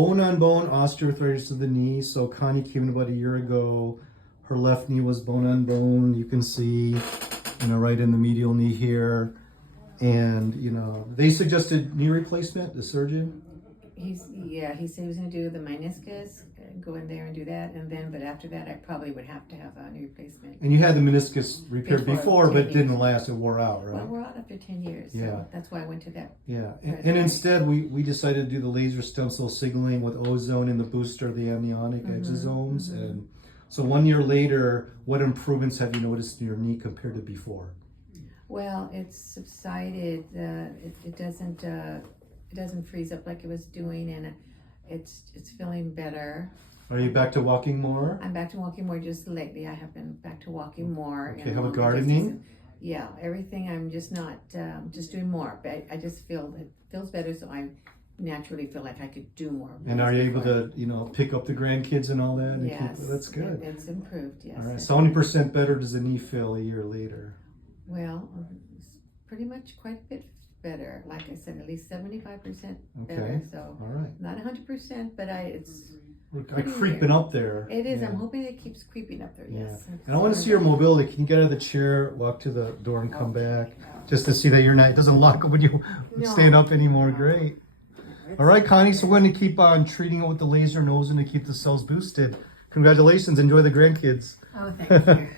Bone-on-bone osteoarthritis of the knee. So Connie came in about a year ago. Her left knee was bone-on-bone. You can see, right in the medial knee here. And, they suggested knee replacement, the surgeon. He said he was going to do the meniscus, go in there and do that, but after that I probably would have to have a knee replacement. And you had the meniscus repaired before but it didn't last, it wore out, right? Well, we're out after 10 years, so that's why I went to that. Yeah, and instead we decided to do the laser stem cell signaling with ozone in the booster of the amniotic exosomes. And so 1 year later, what improvements have you noticed in your knee compared to before? Well, it's subsided. It doesn't freeze up like it was doing, and it's feeling better. Are you back to walking more? I'm back to walking more. Just lately, I have been back to walking more. Okay, how about gardening? Yeah, everything. I'm just not just doing more. But I just feel it feels better, so I naturally feel like I could do more. And are you able to, pick up the grandkids and all that? And yes, that's good. It's improved. Yes. All right. So how many % better does the knee feel a year later? Well, it's pretty much quite a bit better. Like I said, at least 75% better. Okay. So all right. not 100%, but it's creeping up there. It is. Yeah. I'm hoping it keeps creeping up there. Yes. Yeah. And I want to see your mobility. Can you get out of the chair, walk to the door, and come back, just to see that you're not. It doesn't lock up when you stand up anymore. Great. All right, Connie. So we're going to keep on treating it with the laser nosing to keep the cells boosted. Congratulations. Enjoy the grandkids. Oh, thank you.